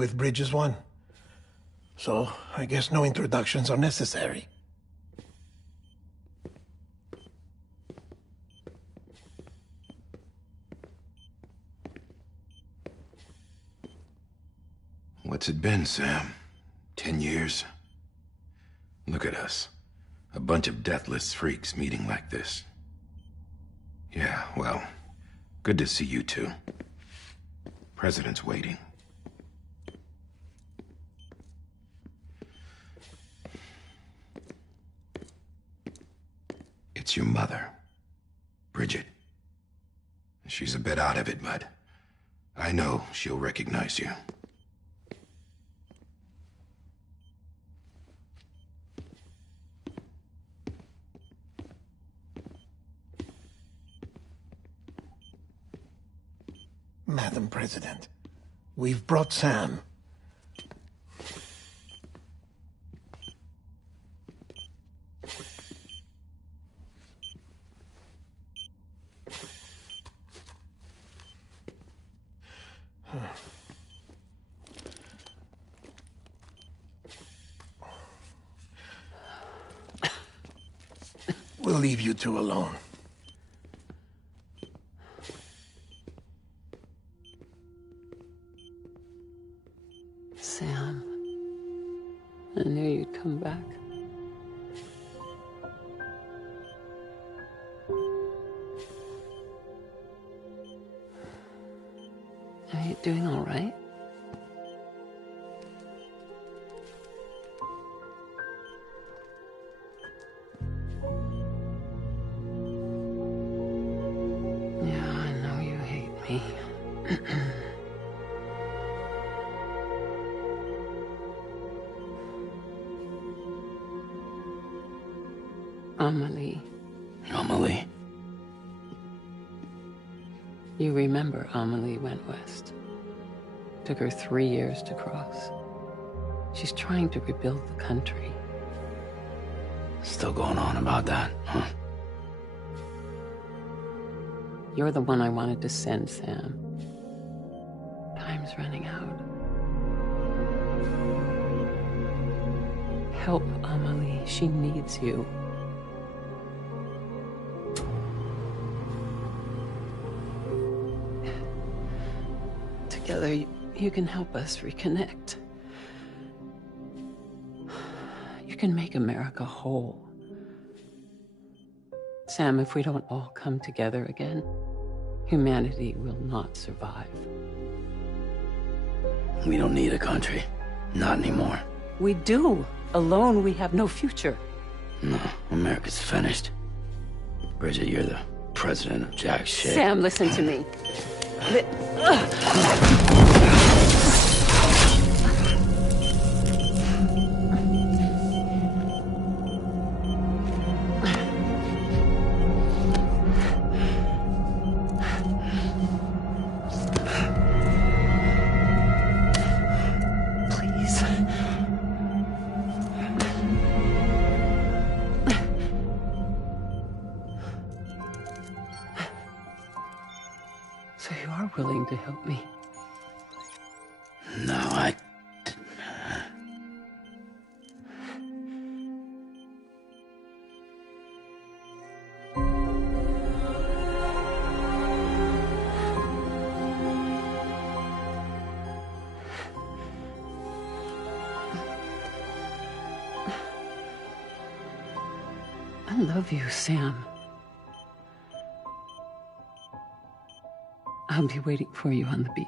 with Bridges 1. So, I guess no introductions are necessary. What's it been, Sam? 10 years? Look at us. A bunch of deathless freaks meeting like this. Yeah, well, good to see you two. President's waiting. It's your mother, Bridget. She's a bit out of it, but I know she'll recognize you. Madam President, we've brought Sam. We'll leave you two alone. Sam, I knew you'd come back. Are you doing all right? Yeah, I know you hate me. Amelie. Amelie? You remember Amelie went west. Took her 3 years to cross. She's trying to rebuild the country. Still going on about that, huh? You're the one I wanted to send, Sam. Time's running out. Help Amelie. She needs you. Together, you can help us reconnect. You can make America whole. Sam, if we don't all come together again, humanity will not survive. We don't need a country. Not anymore. We do. Alone, we have no future. No, America's finished. Bridget, you're the president of jack shit. Sam, listen to me. Please. So you are willing to help me? No, I... I love you, Sam. I'll be waiting for you on the beach.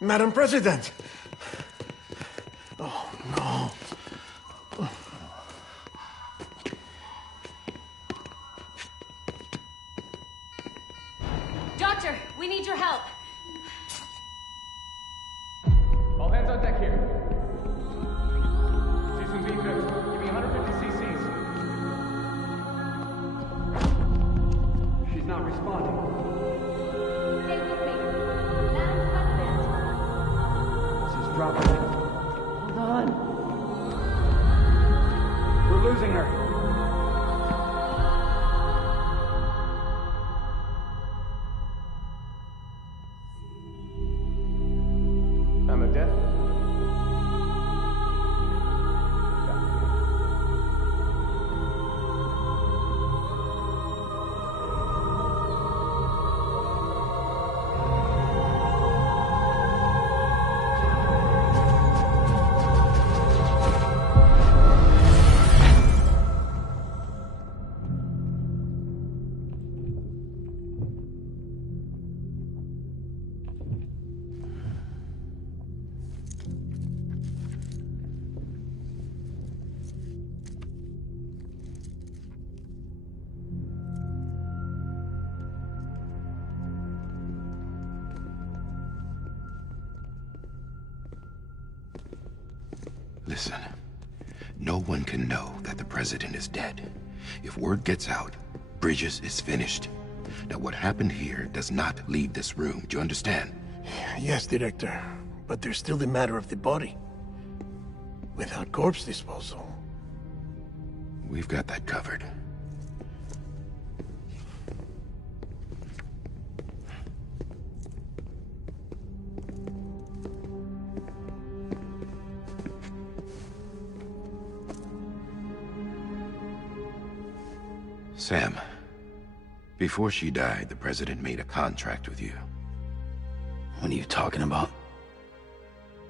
Madam President! Oh, no. Doctor, we need your help. All hands on deck here. Season B fifth. Give me 150 cc's. She's not responding. Stay with me. Madam President. This is dropping. Hold on. We're losing her. Listen, no one can know that the president is dead. If word gets out, Bridges is finished. Now, what happened here does not leave this room. Do you understand? Yes, Director. But there's still the matter of the body. Without corpse disposal. We've got that covered. Sam, before she died, the president made a contract with you. What are you talking about?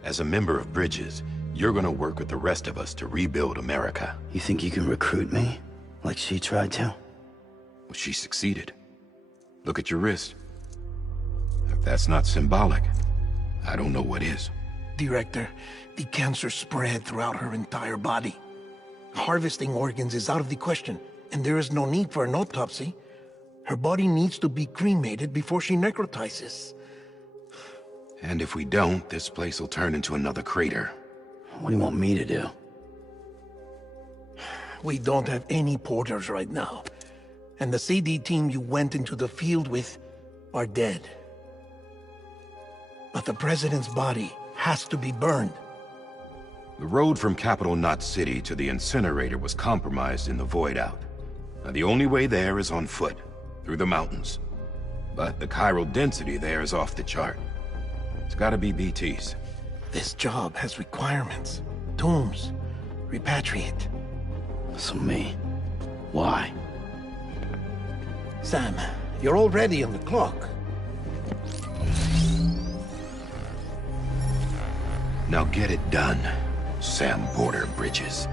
As a member of Bridges, you're gonna work with the rest of us to rebuild America. You think you can recruit me? Like she tried to? Well, she succeeded. Look at your wrist. If that's not symbolic, I don't know what is. Director, the cancer spread throughout her entire body. Harvesting organs is out of the question, and there is no need for an autopsy. Her body needs to be cremated before she necrotizes. And if we don't, this place will turn into another crater. What do you want me to do? We don't have any porters right now. And the CD team you went into the field with are dead. But the president's body has to be burned. The road from Capital Knot City to the incinerator was compromised in the void out. Now, the only way there is on foot, through the mountains. But the chiral density there is off the chart. It's gotta be BT's. This job has requirements. Tombs. Repatriate. So me. Why? Sam, you're already on the clock. Now get it done, Sam Porter Bridges.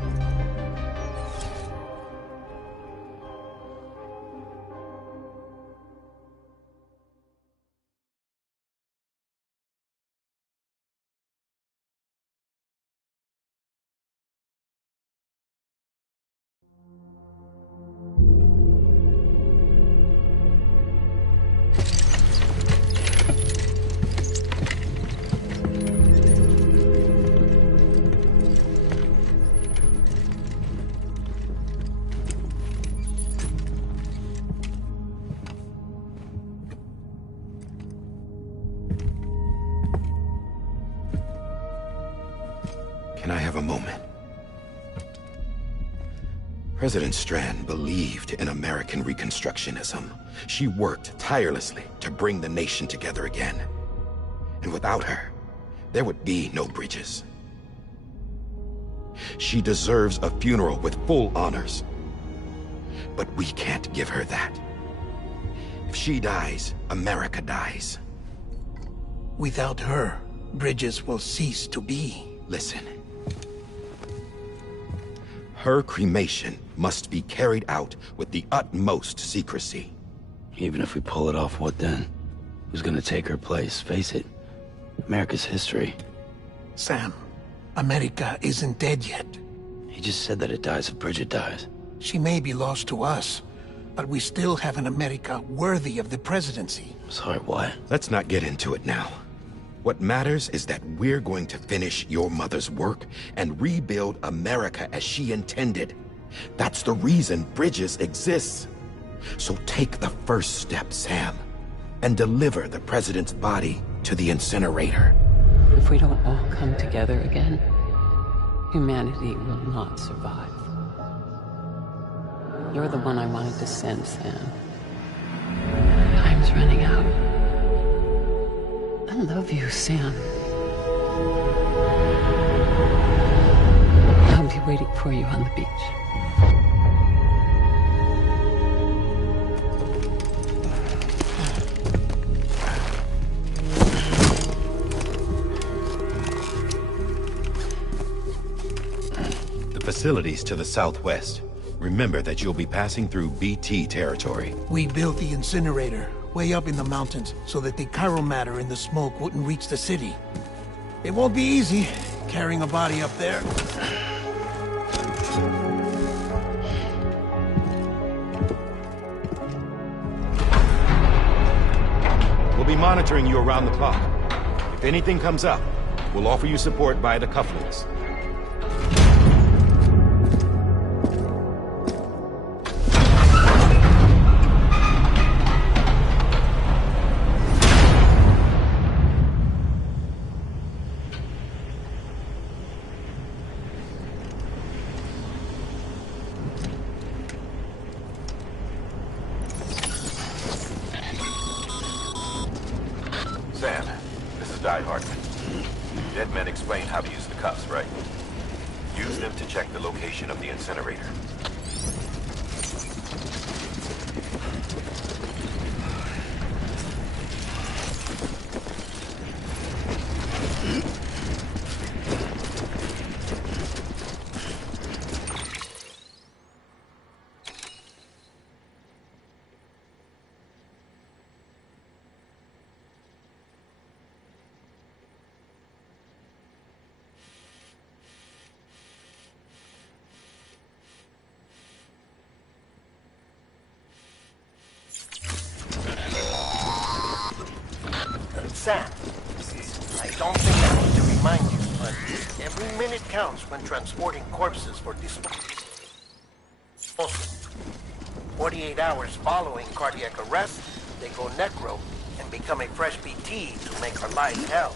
Can I have a moment? President Strand believed in American Reconstructionism. She worked tirelessly to bring the nation together again. And without her, there would be no Bridges. She deserves a funeral with full honors. But we can't give her that. If she dies, America dies. Without her, Bridges will cease to be. Listen. Her cremation must be carried out with the utmost secrecy. Even if we pull it off, what then? Who's gonna take her place? Face it, America's history. Sam, America isn't dead yet. He just said that it dies if Bridget dies. She may be lost to us, but we still have an America worthy of the presidency. Sorry, what? Let's not get into it now. What matters is that we're going to finish your mother's work and rebuild America as she intended. That's the reason Bridges exists. So take the first step, Sam, and deliver the president's body to the incinerator. If we don't all come together again, humanity will not survive. You're the one I wanted to send, Sam. Time's running out. I love you, Sam. I'll be waiting for you on the beach. The facilities to the southwest. Remember that you'll be passing through BT territory. We built the incinerator way up in the mountains so that the chiral matter in the smoke wouldn't reach the city. It won't be easy carrying a body up there. We'll be monitoring you around the clock. If anything comes up, we'll offer you support via the cufflinks. Die Hartman. Dead men explained how to use the cuffs, right? Use them to check the location of the incinerator. Sam, I don't think I need to remind you, but every minute counts when transporting corpses for disposal. 48 hours following cardiac arrest, they go necro and become a fresh PT to make our lives hell.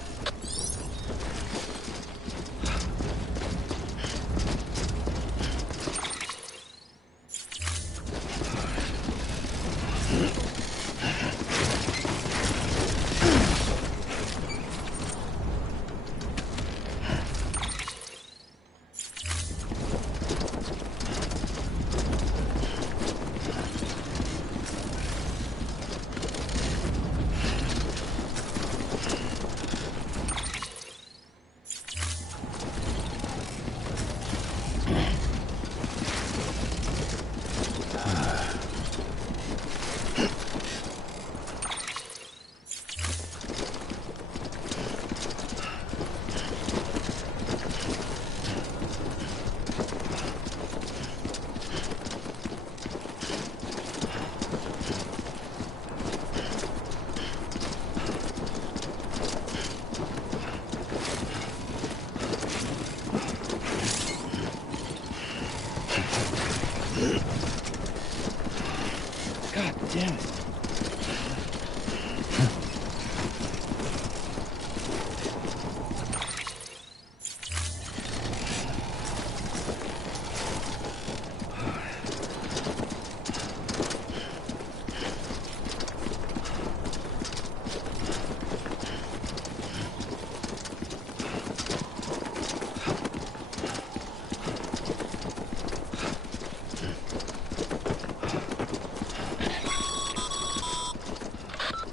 God damn it.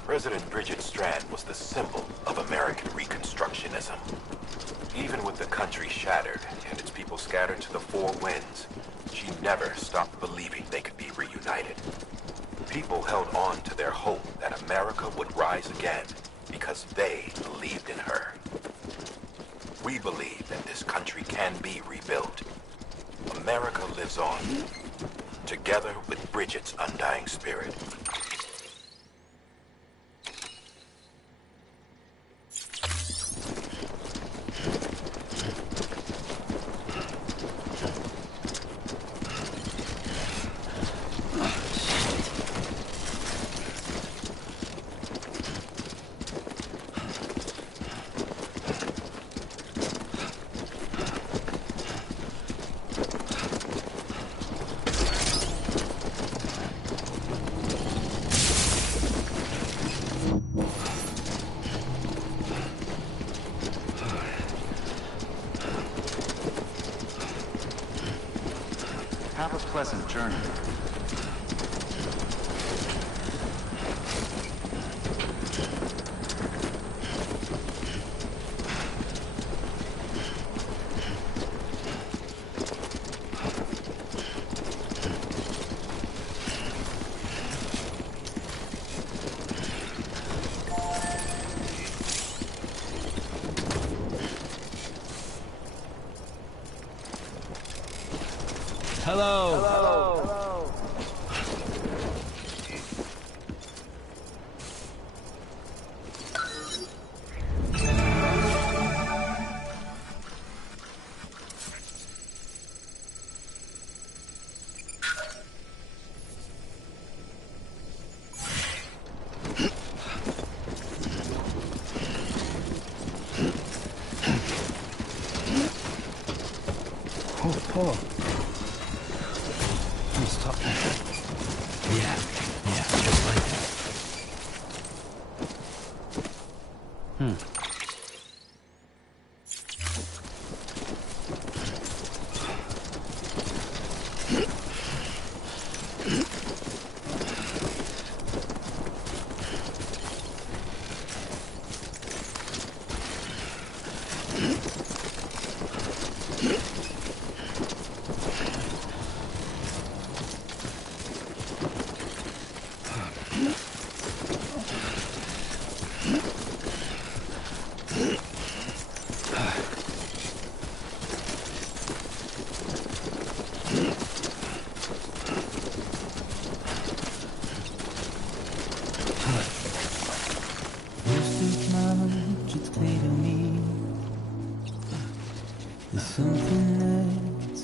President Bridget Strand was the symbol of American Reconstructionism. Even with the country shattered and its people scattered to the four winds, she never stopped believing they could be reunited. People held on to their hope that America would rise again because they believed in her. We believe that this country can be rebuilt. America lives on, together with Bridget's undying spirit. Have a pleasant journey. Hello. Oh, Paul. He's talking. Yeah, just like that.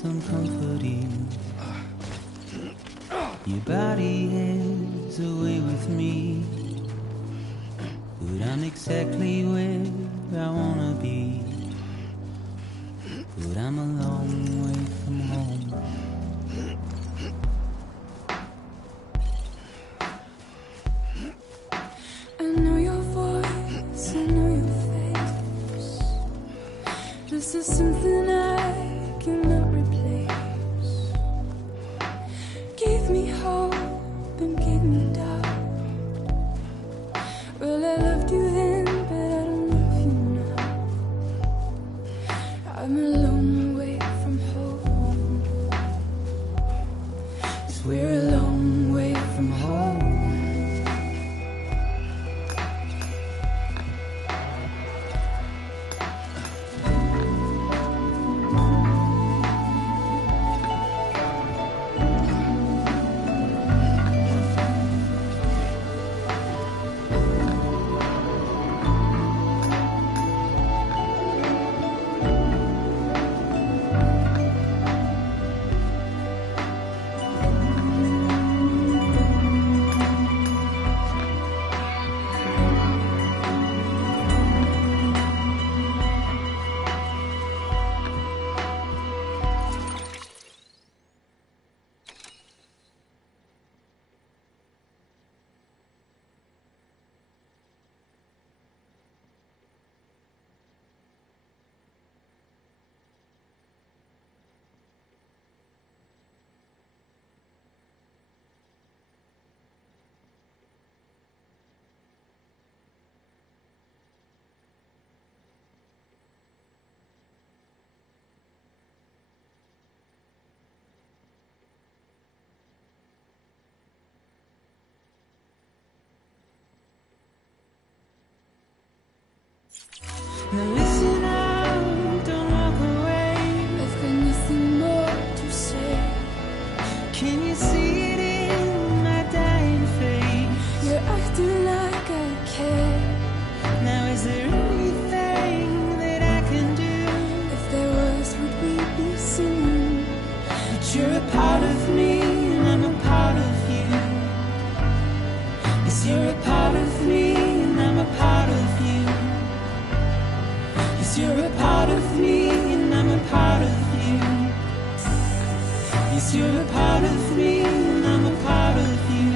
some comforting. Your body is away with me, but I'm exactly where I wanna be. But I'm a long way from home. I know your voice, I know your face. This is something I cannot replace. Give me hope and give me doubt. Well, I loved you then, but I don't love you now. I'm a long way from home. 'Cause we're a long way from home. Now listen out, don't walk away. I've got nothing more to say. Can you see it in my dying face? You're acting like I care. Now is there anything that I can do? If there was, would we be singing? But you're a part of me and I'm a part of you. Yes, you're a part of me and I'm a part of you. Yes, you're a part of me and I'm a part of you. Yes, you're a part of me and I'm a part of you.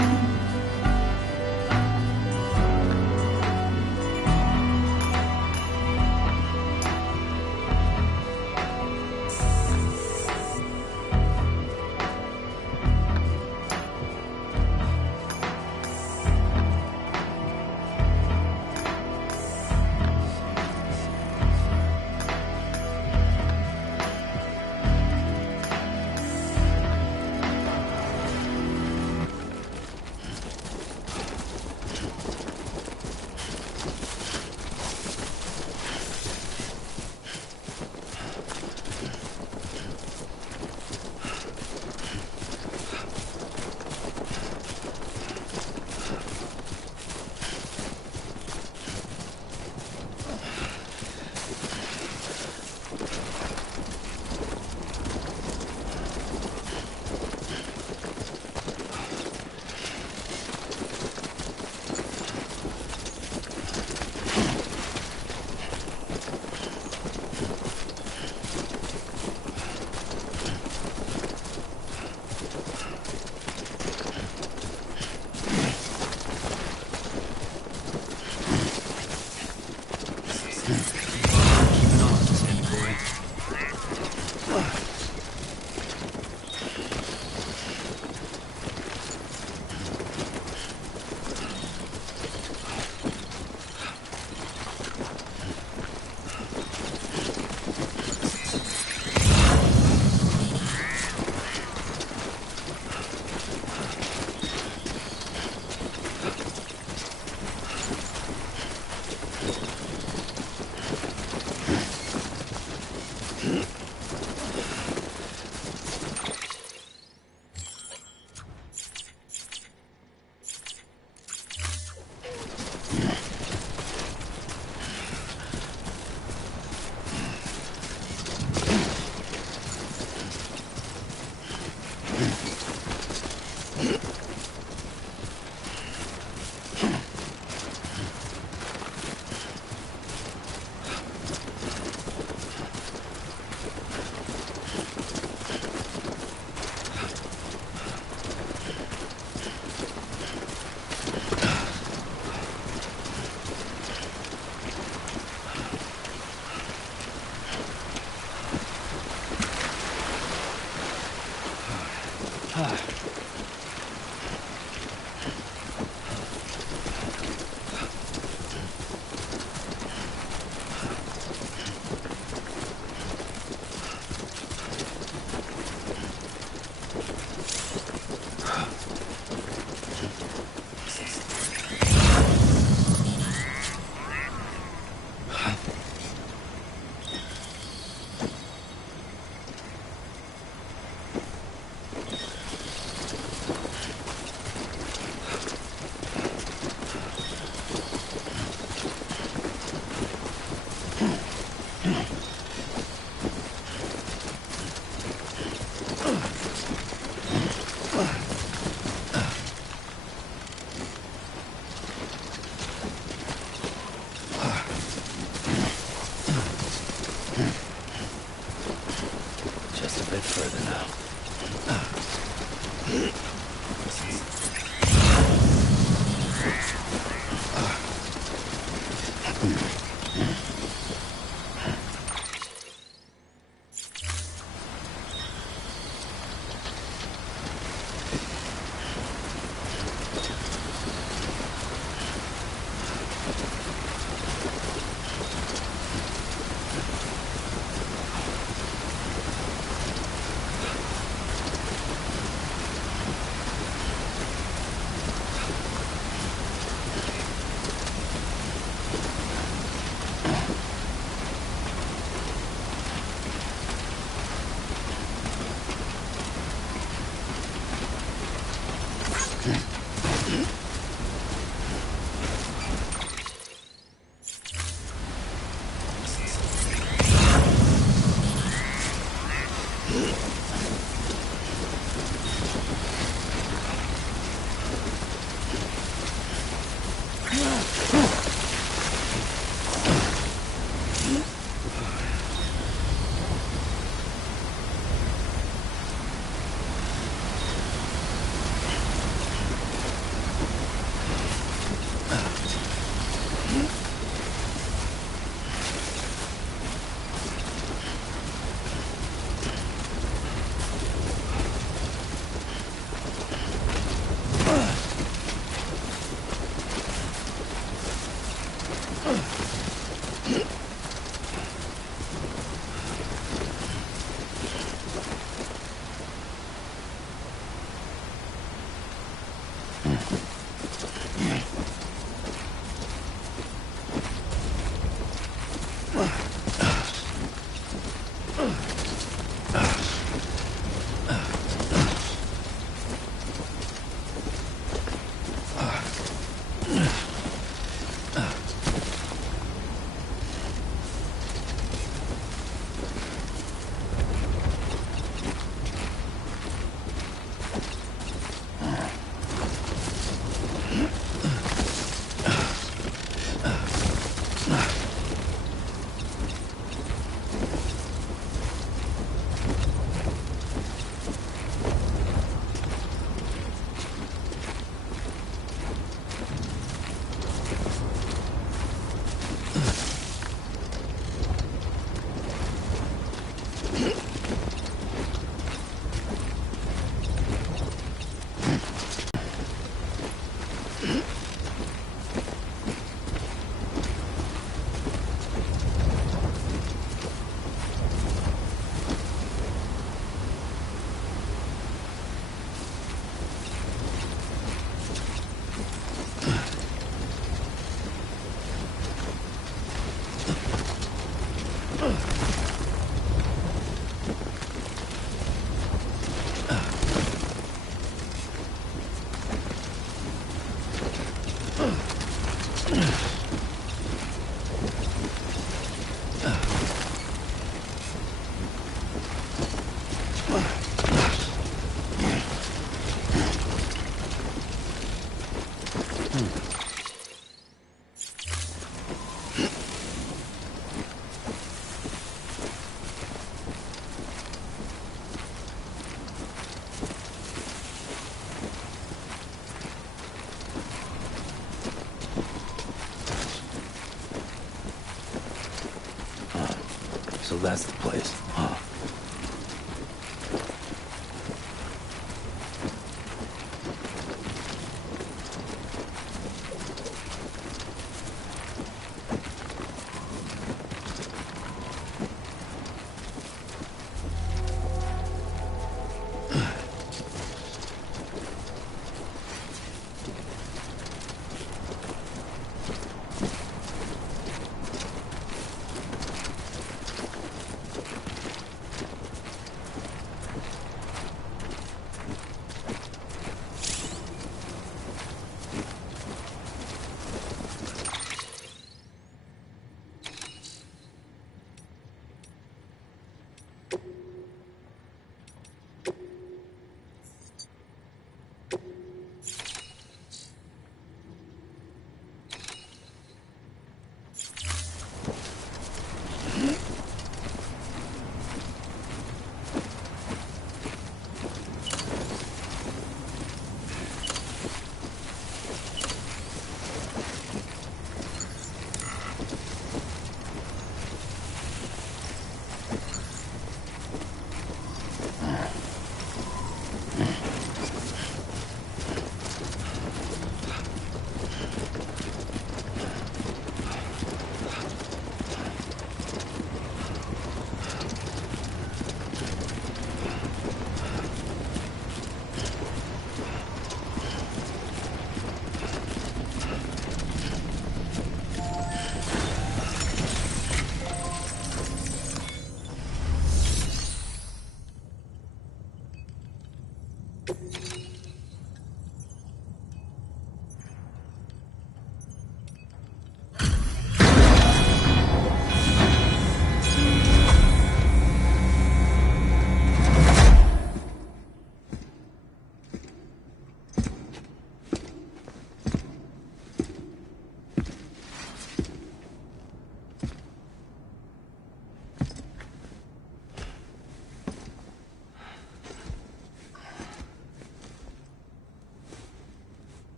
So that's the place, huh?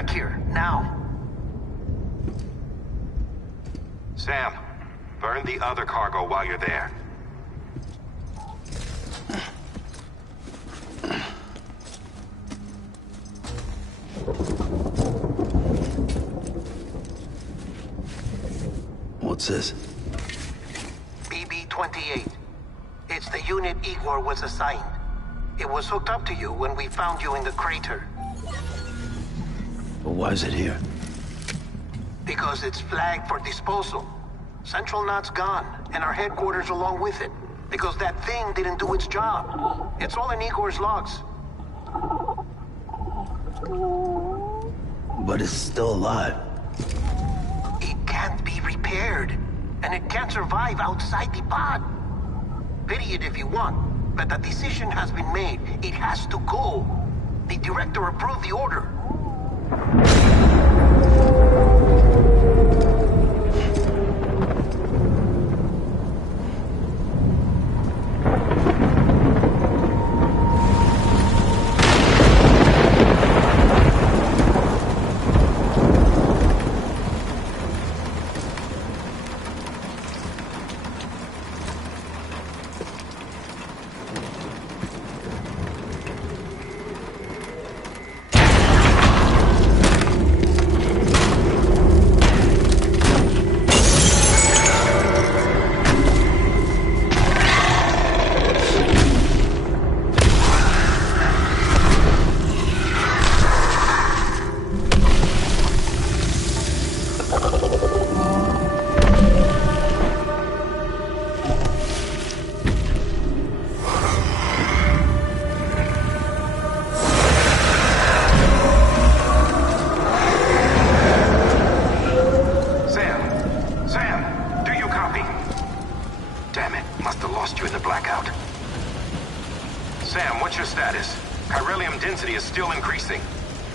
back here, now. Sam, burn the other cargo while you're there. What's this? bb-28. It's the unit Igor was assigned. It was hooked up to you when we found you in the crater. But why is it here? Because it's flagged for disposal. Central Knot's gone, and our headquarters along with it. Because that thing didn't do its job. It's all in Igor's logs. But it's still alive. It can't be repaired, and it can't survive outside the pod. Pity it if you want, but the decision has been made. It has to go. The director approved the order.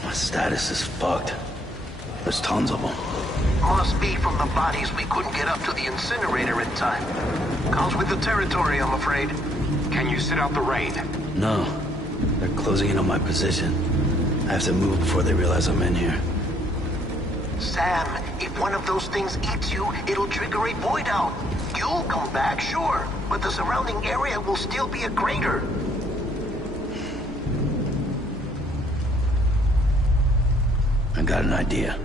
My status is fucked. There's tons of them. Must be from the bodies we couldn't get up to the incinerator in time. Comes with the territory, I'm afraid. Can you sit out the rain? No. They're closing in on my position. I have to move before they realize I'm in here. Sam, if one of those things eats you, it'll trigger a void out. You'll come back, sure, but the surrounding area will still be a crater. I got an idea.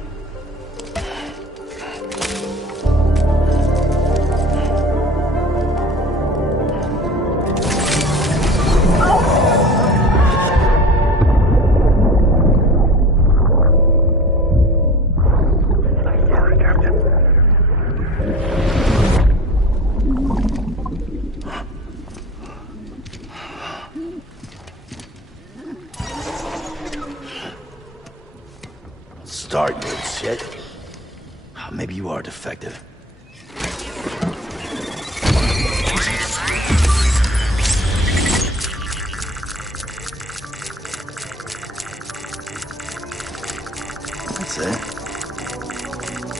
Start, you shit. Maybe you are defective. That's it.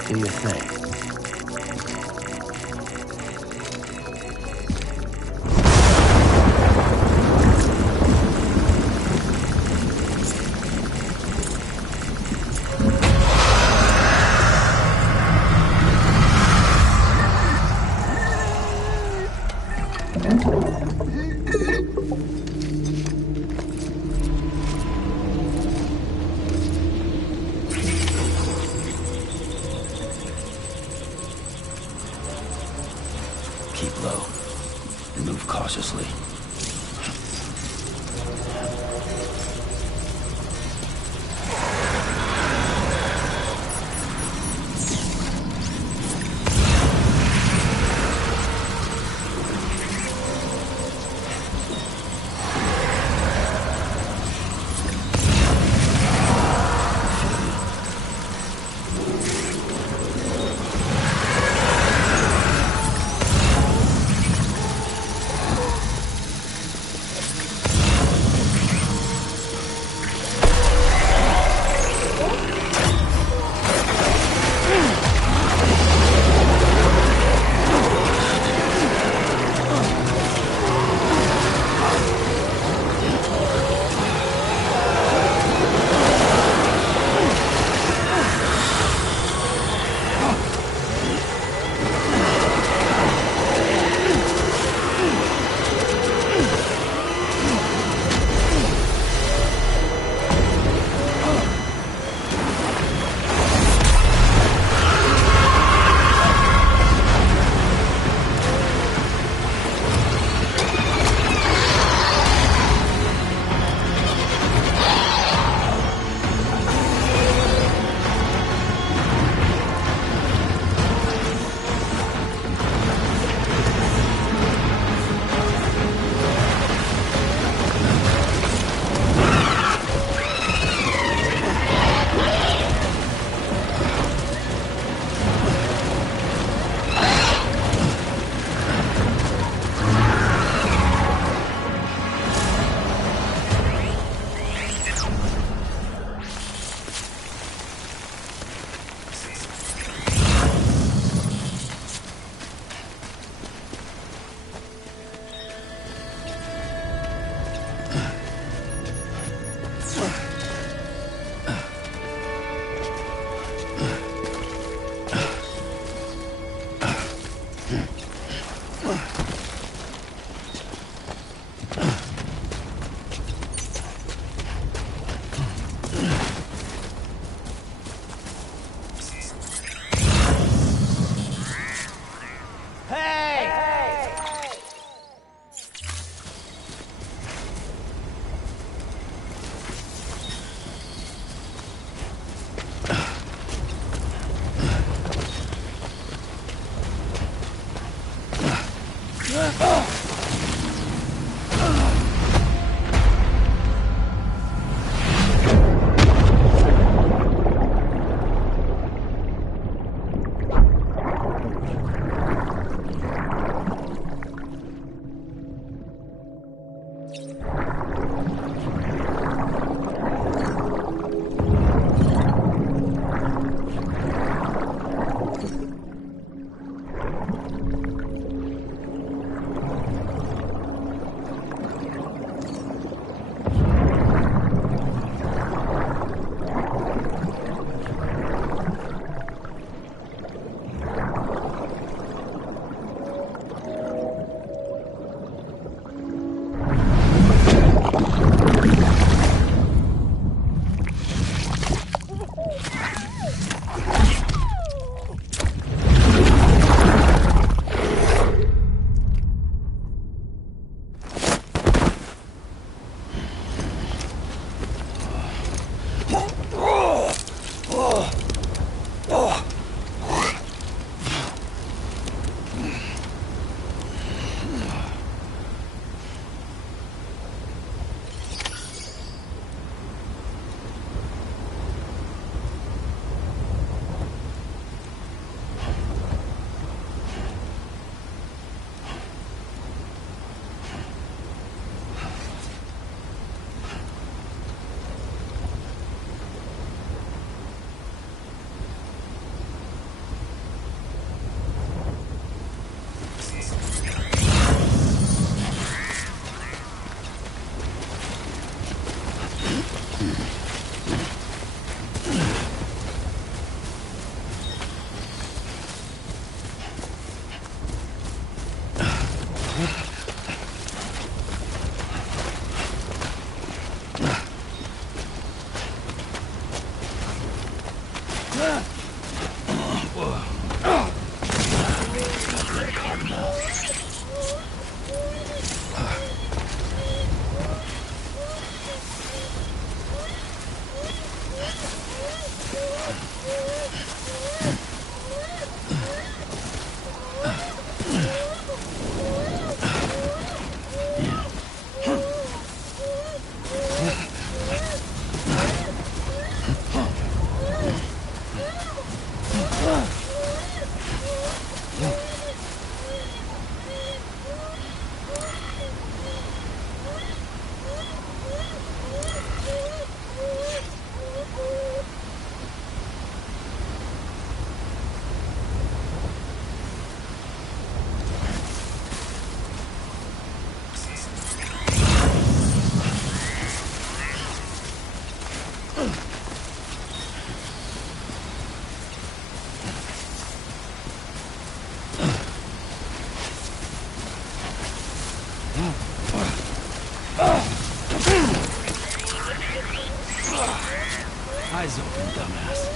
Do your thing. Keep low and move cautiously. Eyes open, dumbass.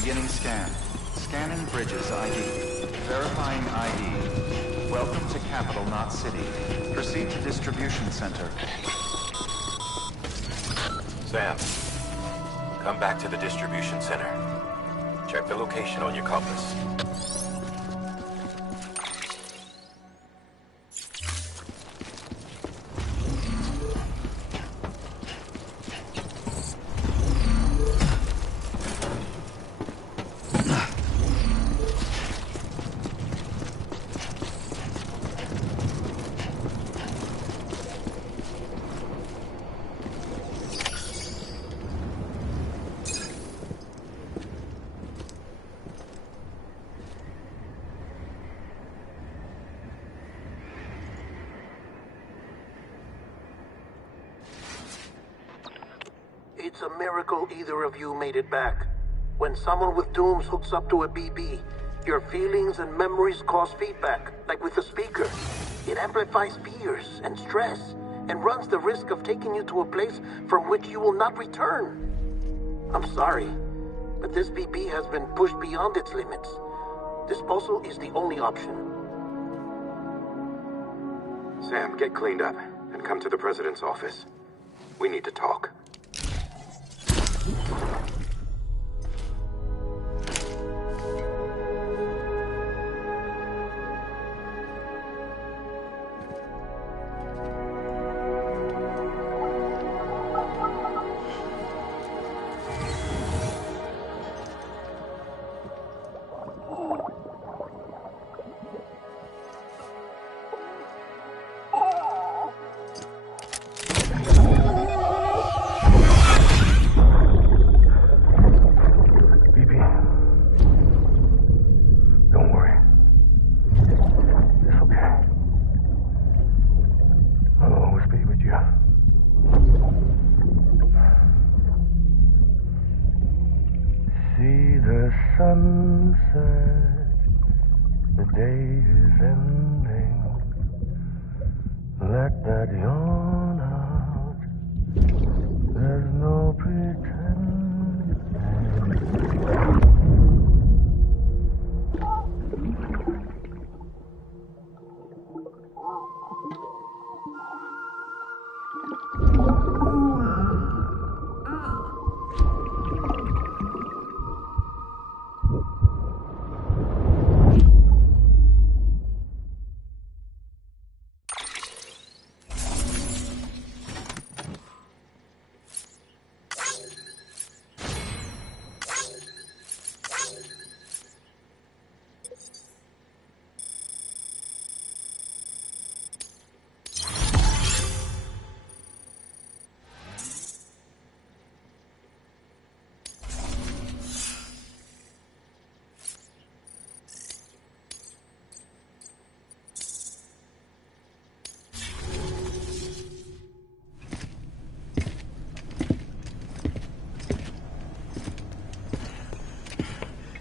Beginning scan. Scanning Bridges ID. Verifying ID. Welcome to Capital, not City. Proceed to Distribution Center. Sam, come back to the distribution center. Check the location on your compass. It's a miracle either of you made it back. When someone with dooms hooks up to a BB, your feelings and memories cause feedback, like with a speaker. It amplifies fears and stress, and runs the risk of taking you to a place from which you will not return. I'm sorry, but this BB has been pushed beyond its limits. Disposal is the only option. Sam, get cleaned up and come to the president's office. We need to talk. Sunset, the day is ending. Let that yawn out. There's no pretending.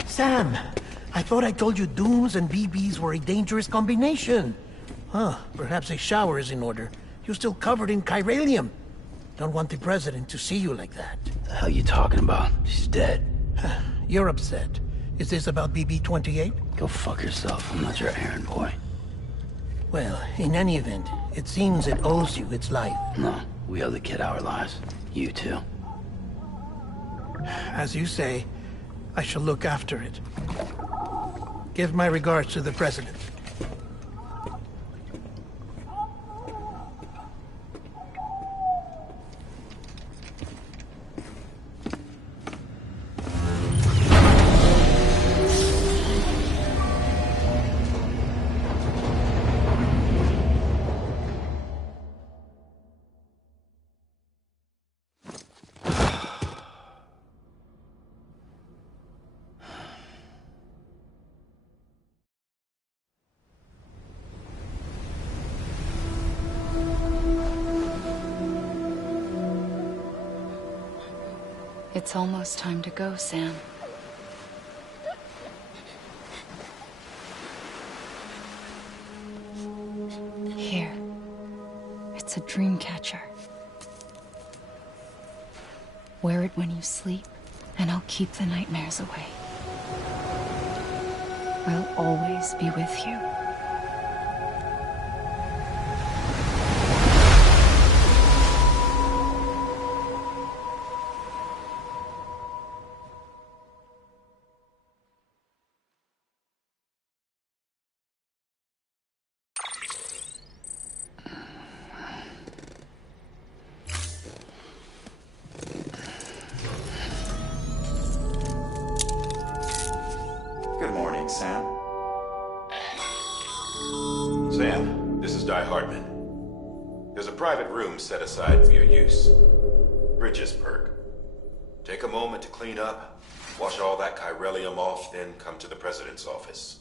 Sam, I thought I told you dooms and BBs were a dangerous combination. Huh, perhaps a shower is in order. You're still covered in chiralium. Don't want the president to see you like that. The hell you talking about? She's dead. You're upset. Is this about BB-28? Go fuck yourself. I'm not your errand boy. Well, in any event, it seems it owes you its life. No, we owe the kid our lives. You too. As you say, I shall look after it. Give my regards to the president. It's almost time to go, Sam. Here. It's a dream catcher. Wear it when you sleep, and I'll keep the nightmares away. Will always be with you. Good morning, Sam. Sam, this is Di Hartman. There's a private room set aside for your use. Bridges perk. Take a moment to clean up, wash all that chiralium off, then come to the President's office.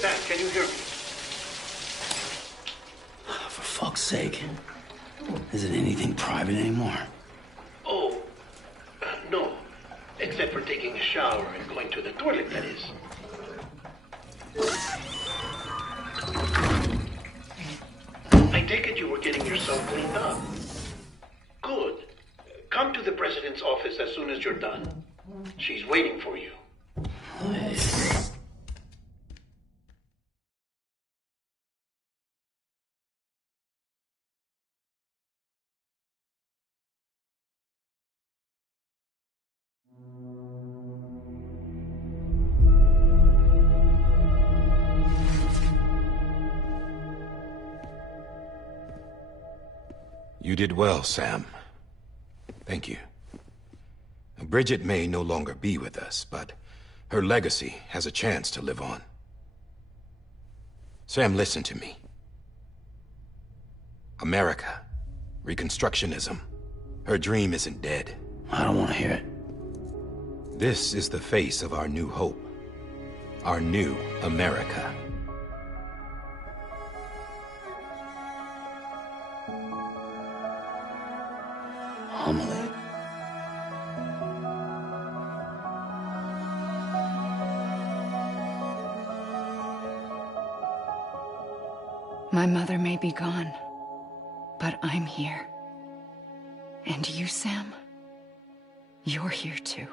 Sam, can you hear me? For fuck's sake. Isn't anything private anymore? Oh, no. Except for taking a shower and going to the toilet, that is. I take it you were getting yourself cleaned up. Good. Come to the President's office as soon as you're done. She's waiting for you. You did well, Sam. Thank you. Bridget may no longer be with us, but her legacy has a chance to live on. Sam, listen to me. America, Reconstructionism, her dream isn't dead. I don't want to hear it. This is the face of our new hope. Our new America. Amelie. My mother may be gone, but I'm here. And you, Sam, you're here too.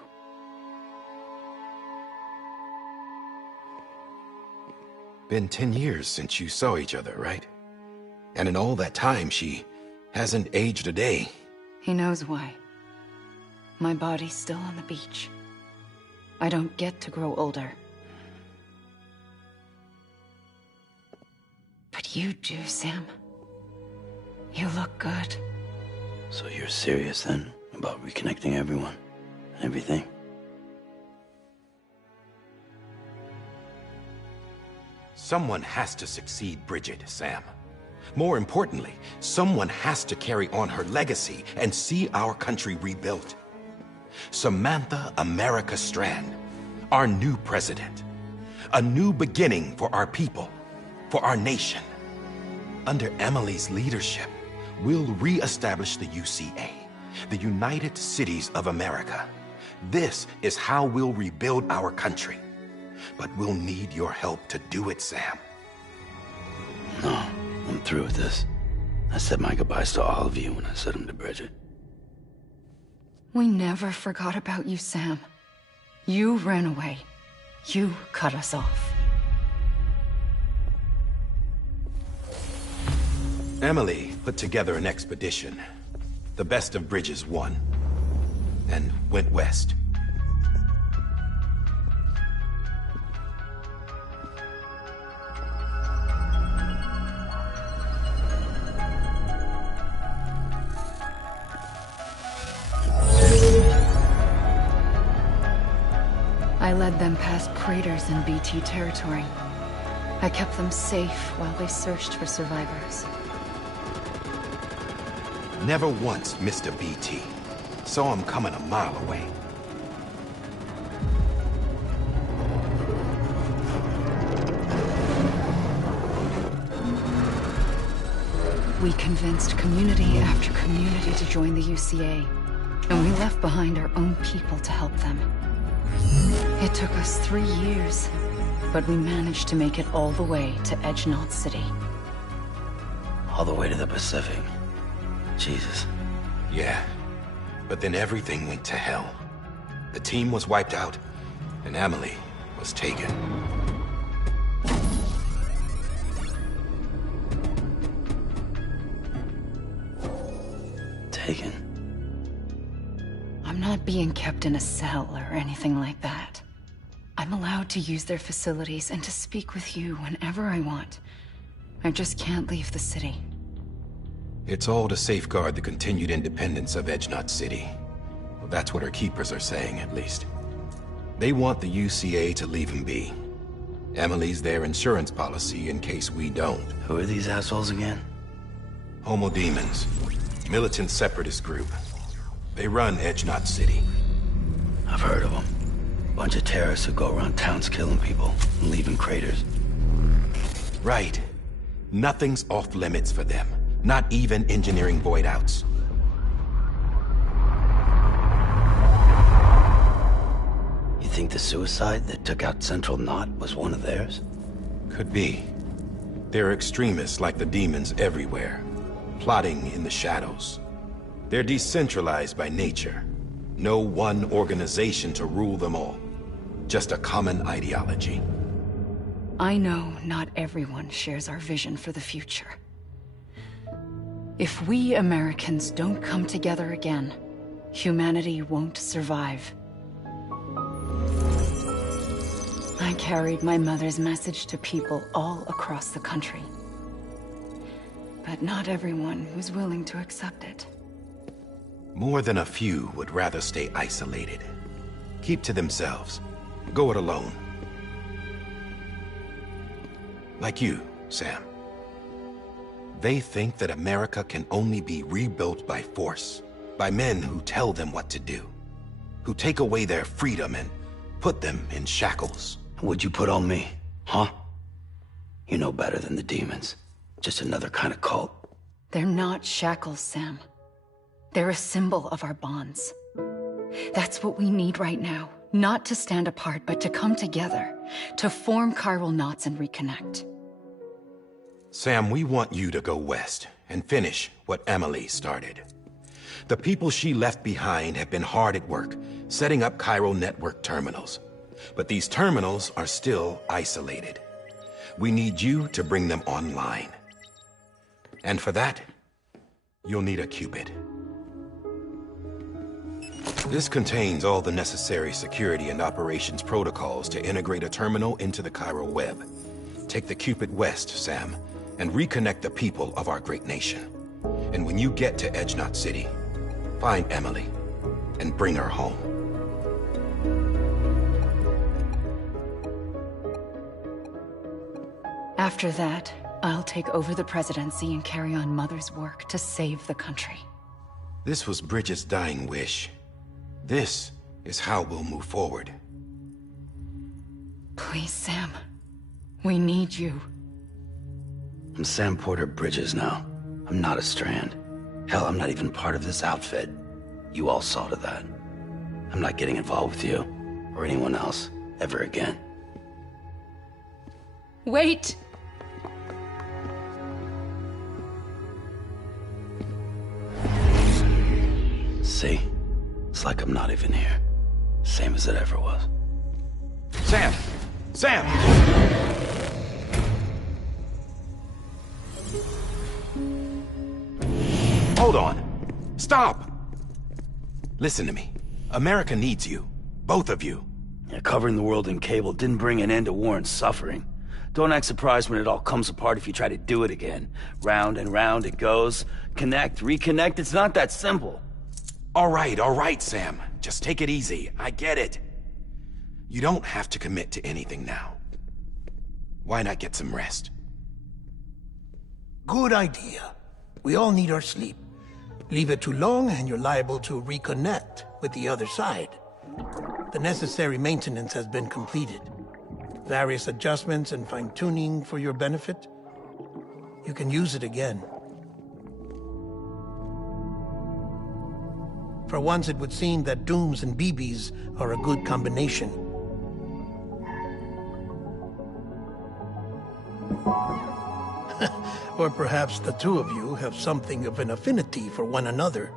Been 10 years since you saw each other, right? And in all that time, she hasn't aged a day. He knows why. My body's still on the beach. I don't get to grow older. But you do, Sam. You look good. So you're serious then about reconnecting everyone and everything? Someone has to succeed Bridget, Sam. More importantly, someone has to carry on her legacy and see our country rebuilt. Samantha America Strand, our new president. A new beginning for our people, for our nation. Under Emily's leadership, we'll re-establish the UCA, the United Cities of America. This is how we'll rebuild our country. But we'll need your help to do it, Sam. No, I'm through with this. I said my goodbyes to all of you when I said them to Bridget. We never forgot about you, Sam. You ran away. You cut us off. Emily put together an expedition. The best of Bridges won. And went west. I led them past craters in BT territory. I kept them safe while they searched for survivors. Never once missed a BT. Saw him coming a mile away. We convinced community after community to join the UCA, and we left behind our own people to help them. It took us 3 years, but we managed to make it all the way to Edge Knot City. All the way to the Pacific. Jesus. Yeah, but then everything went to hell. The team was wiped out, and Emily was taken. Taken? I'm not being kept in a cell or anything like that. I'm allowed to use their facilities and to speak with you whenever I want. I just can't leave the city. It's all to safeguard the continued independence of Edge Knot City. Well, that's what our keepers are saying, at least. They want the UCA to leave him be. Emily's their insurance policy in case we don't. Who are these assholes again? Homo Demons. Militant separatist group. They run Edge Knot City. I've heard of them. Bunch of terrorists who go around towns killing people and leaving craters. Right. Nothing's off limits for them. Not even engineering void outs. You think the suicide that took out Central Knot was one of theirs? Could be. There are extremists like the demons everywhere, plotting in the shadows. They're decentralized by nature. No one organization to rule them all. Just a common ideology. I know not everyone shares our vision for the future. If we Americans don't come together again, humanity won't survive. I carried my mother's message to people all across the country. But not everyone was willing to accept it. More than a few would rather stay isolated. Keep to themselves. Go it alone. Like you, Sam. They think that America can only be rebuilt by force, by men who tell them what to do, who take away their freedom and put them in shackles. What'd you put on me, huh? You know better than the demons. Just another kind of cult. They're not shackles, Sam. They're a symbol of our bonds. That's what we need right now. Not to stand apart, but to come together, to form chiral knots and reconnect. Sam, we want you to go west and finish what Emily started. The people she left behind have been hard at work, setting up chiral network terminals. But these terminals are still isolated. We need you to bring them online. And for that, you'll need a Cupid. This contains all the necessary security and operations protocols to integrate a terminal into the Chiral web. Take the Cupid west, Sam, and reconnect the people of our great nation. And when you get to Edge Knot City, find Emily and bring her home. After that, I'll take over the presidency and carry on Mother's work to save the country. This was Bridget's dying wish. This is how we'll move forward. Please, Sam. We need you. I'm Sam Porter Bridges now. I'm not a Strand. Hell, I'm not even part of this outfit. You all saw to that. I'm not getting involved with you, or anyone else, ever again. Wait! See? It's like I'm not even here. Same as it ever was. Sam! Sam! Hold on. Stop! Listen to me. America needs you. Both of you. Yeah, covering the world in cable didn't bring an end to war and suffering. Don't act surprised when it all comes apart if you try to do it again. Round and round it goes. Connect, reconnect, it's not that simple. All right, Sam. Just take it easy. I get it. You don't have to commit to anything now. Why not get some rest? Good idea. We all need our sleep. Leave it too long and you're liable to reconnect with the other side. The necessary maintenance has been completed. Various adjustments and fine-tuning for your benefit. You can use it again. For once, it would seem that Dooms and BBs are a good combination. Or perhaps the two of you have something of an affinity for one another.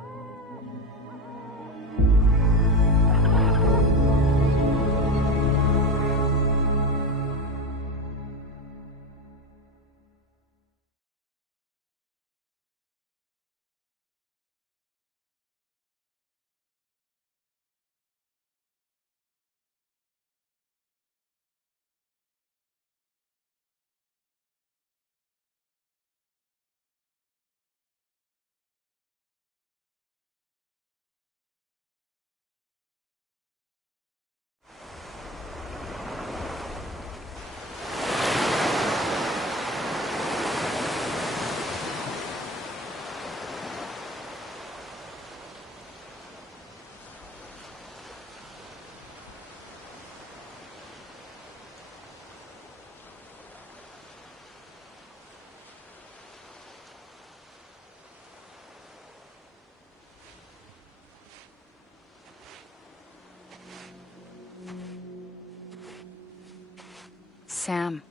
Sam.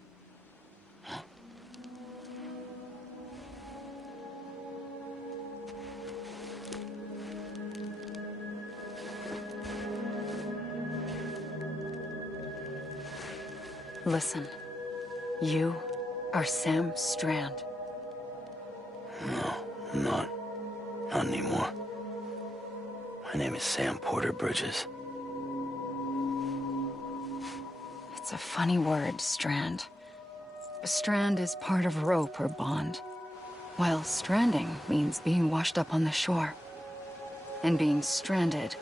Listen. You are Sam Strand. No, I'm not. Not anymore. My name is Sam Porter Bridges. It's a funny word, strand. A strand is part of rope or bond, while stranding means being washed up on the shore. And being stranded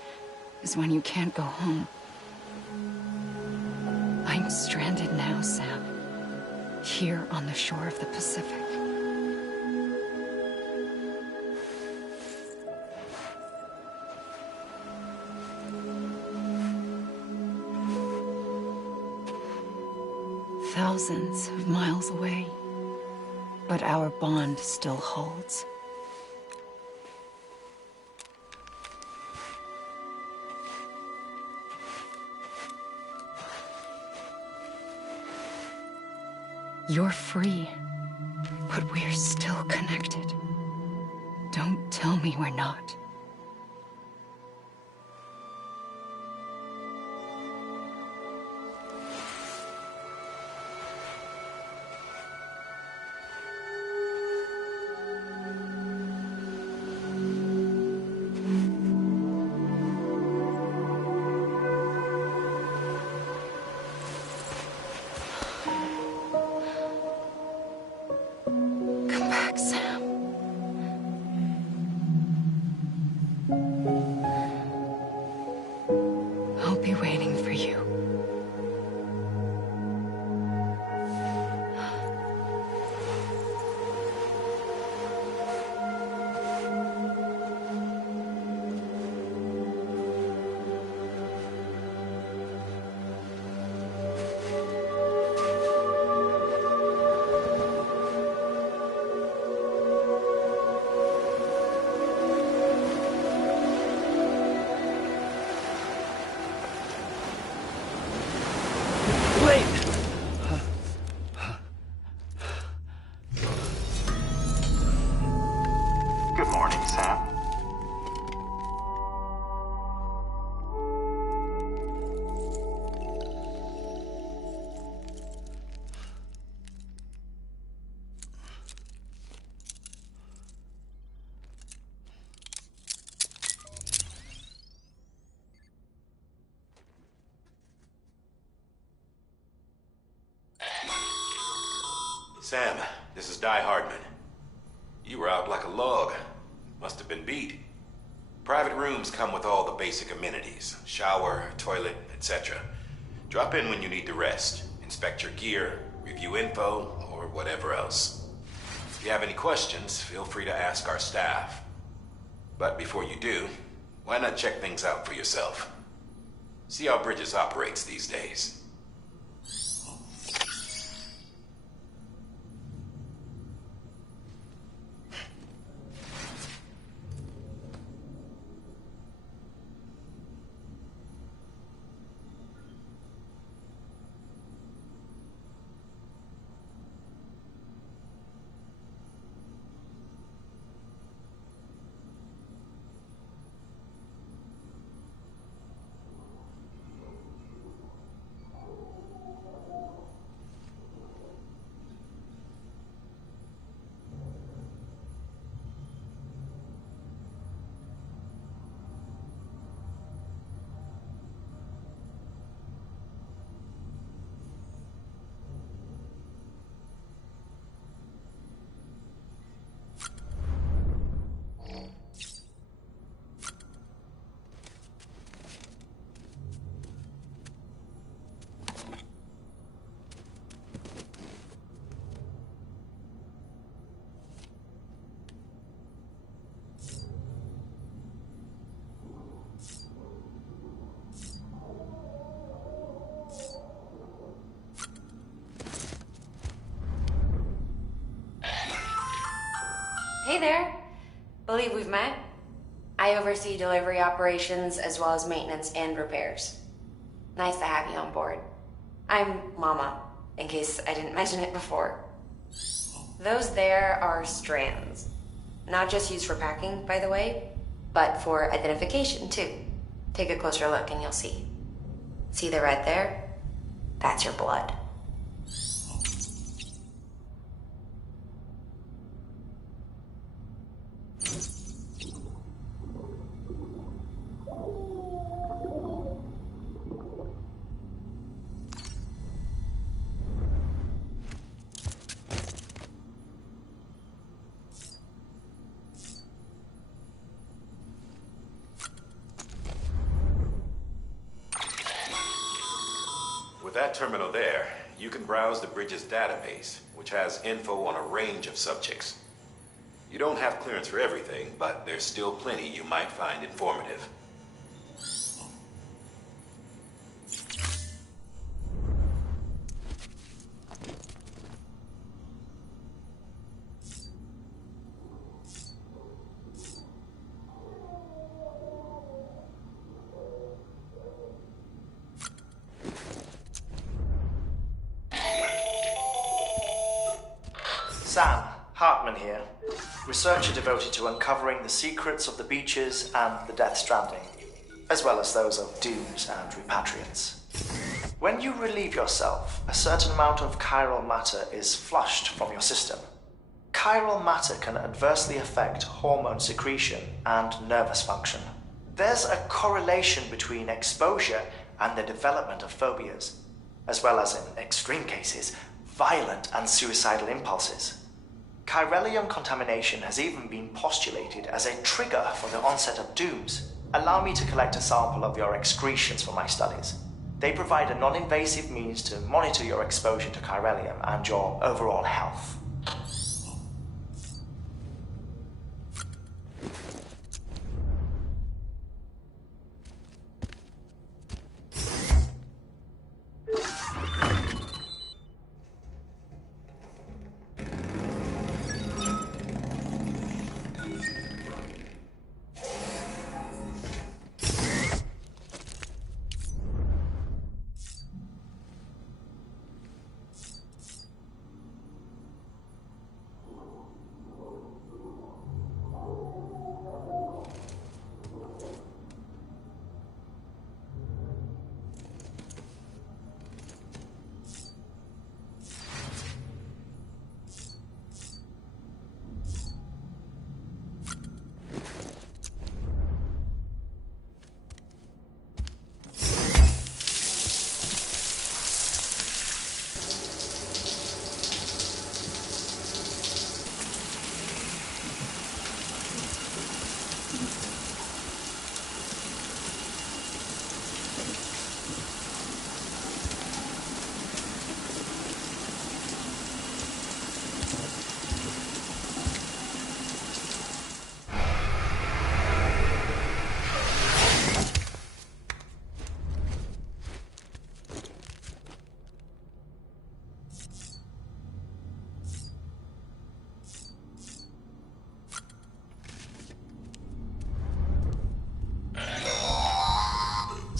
is when you can't go home. I'm stranded now, Sam. Here on the shore of the Pacific. Thousands of miles away, but our bond still holds. You're free, but we're still connected. Don't tell me we're not. Sam, this is Di Hardman. You were out like a log. Must have been beat. Private rooms come with all the basic amenities. Shower, toilet, etc. Drop in when you need to rest. Inspect your gear, review info, or whatever else. If you have any questions, feel free to ask our staff. But before you do, why not check things out for yourself? See how Bridges operates these days. Hey there. Believe we've met. I oversee delivery operations as well as maintenance and repairs. Nice to have you on board. I'm Mama, in case I didn't mention it before. Those there are strands. Not just used for packing, by the way, but for identification too. Take a closer look and you'll see. See the red there? That's your blood. With that terminal there, you can browse the Bridges database, which has info on a range of subjects. You don't have clearance for everything, but there's still plenty you might find informative. Sam, Hartman here, researcher devoted to uncovering the secrets of the beaches and the Death Stranding, as well as those of dooms and repatriants. When you relieve yourself, a certain amount of chiral matter is flushed from your system. Chiral matter can adversely affect hormone secretion and nervous function. There's a correlation between exposure and the development of phobias, as well as, in extreme cases, violent and suicidal impulses. Chiralium contamination has even been postulated as a trigger for the onset of dooms. Allow me to collect a sample of your excretions for my studies. They provide a non-invasive means to monitor your exposure to chiralium and your overall health.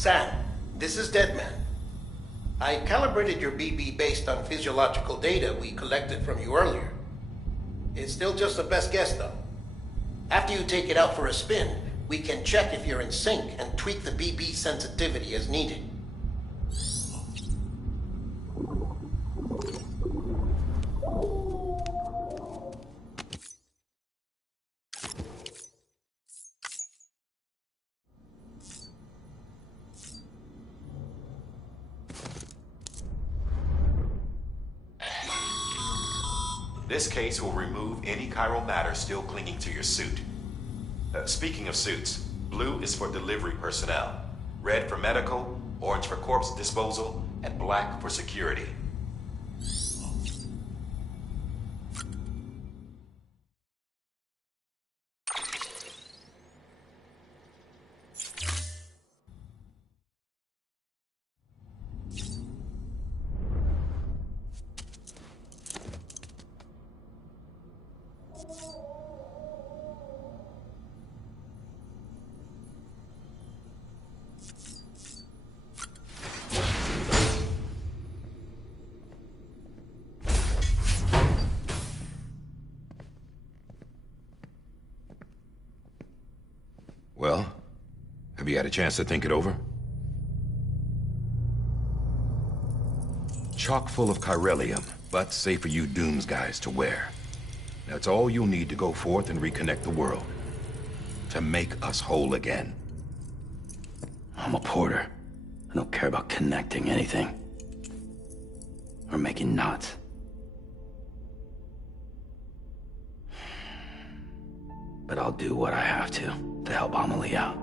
Sam, this is Deadman. I calibrated your BB based on physiological data we collected from you earlier. It's still just a best guess, though. After you take it out for a spin, we can check if you're in sync and tweak the BB sensitivity as needed. This case will remove any chiral matter still clinging to your suit. Speaking of suits, blue is for delivery personnel, red for medical, orange for corpse disposal, and black for security. Well, have you had a chance to think it over? Chock full of chiralium, but safe for you Dooms guys to wear. That's all you'll need to go forth and reconnect the world. To make us whole again. I'm a porter. I don't care about connecting anything. Or making knots. But I'll do what I have to help Amelie out.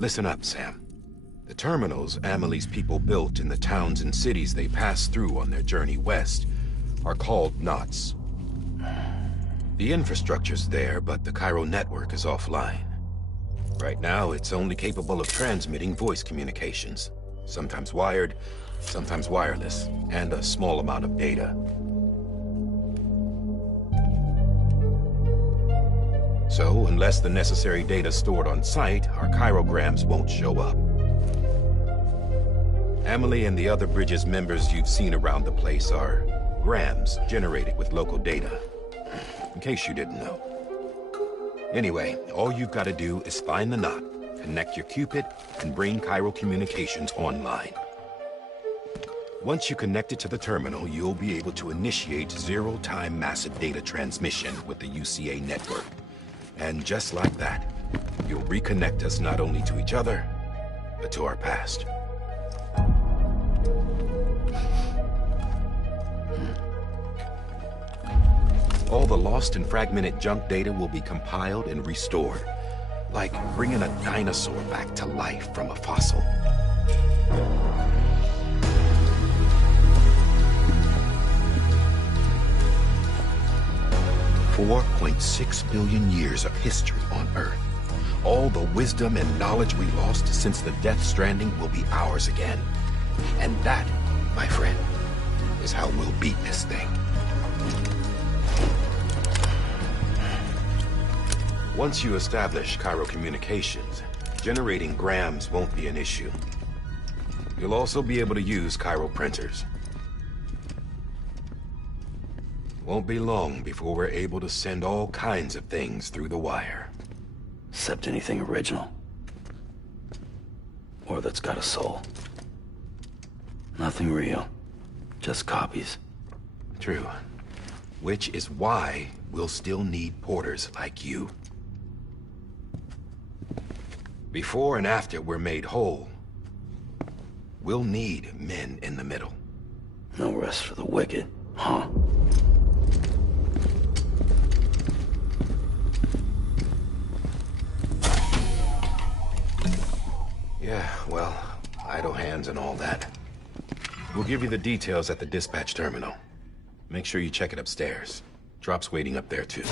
Listen up, Sam. The terminals Amelie's people built in the towns and cities they passed through on their journey west are called knots. The infrastructure's there, but the chiral network is offline. Right now, it's only capable of transmitting voice communications, sometimes wired, sometimes wireless, and a small amount of data. So, unless the necessary data stored on site, our chirograms won't show up. Amelie and the other Bridges members you've seen around the place are grams generated with local data. In case you didn't know. Anyway, all you've got to do is find the knot, connect your Cupid, and bring chiral communications online. Once you connect it to the terminal, you'll be able to initiate zero-time massive data transmission with the UCA network. And just like that, you'll reconnect us not only to each other, but to our past. All the lost and fragmented junk data will be compiled and restored, like bringing a dinosaur back to life from a fossil. $4.6 billion years of history on Earth. All the wisdom and knowledge we lost since the Death Stranding will be ours again. And that, my friend, is how we'll beat this thing. Once you establish chiral communications, generating grams won't be an issue. You'll also be able to use chiral printers. Won't be long before we're able to send all kinds of things through the wire. Except anything original. Or that's got a soul. Nothing real. Just copies. True. Which is why we'll still need porters like you. Before and after we're made whole, we'll need men in the middle. No rest for the wicked, huh? Yeah, well, idle hands and all that. We'll give you the details at the dispatch terminal. Make sure you check it upstairs. Drop's waiting up there, too.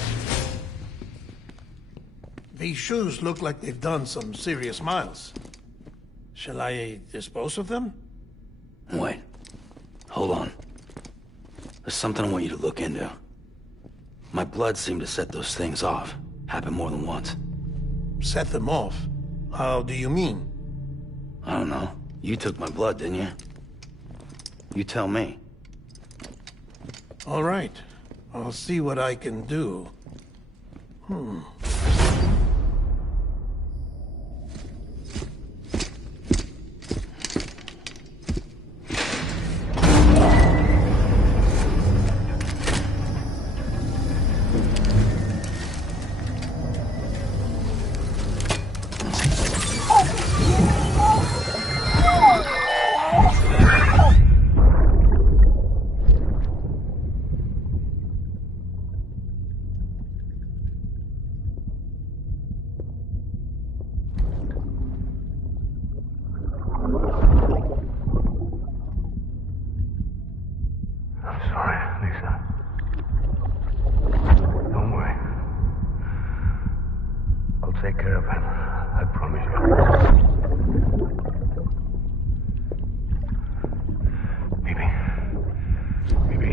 These shoes look like they've done some serious miles. Shall I dispose of them? Wait. Hold on. There's something I want you to look into. My blood seemed to set those things off. Happened more than once. Set them off? How do you mean? I don't know. You took my blood, didn't you? You tell me. All right. I'll see what I can do. I'm sorry, Lisa. Don't worry. I'll take care of it. I promise you. Baby. Baby.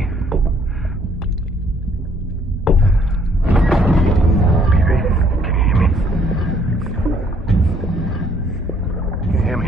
Baby, can you hear me? Can you hear me?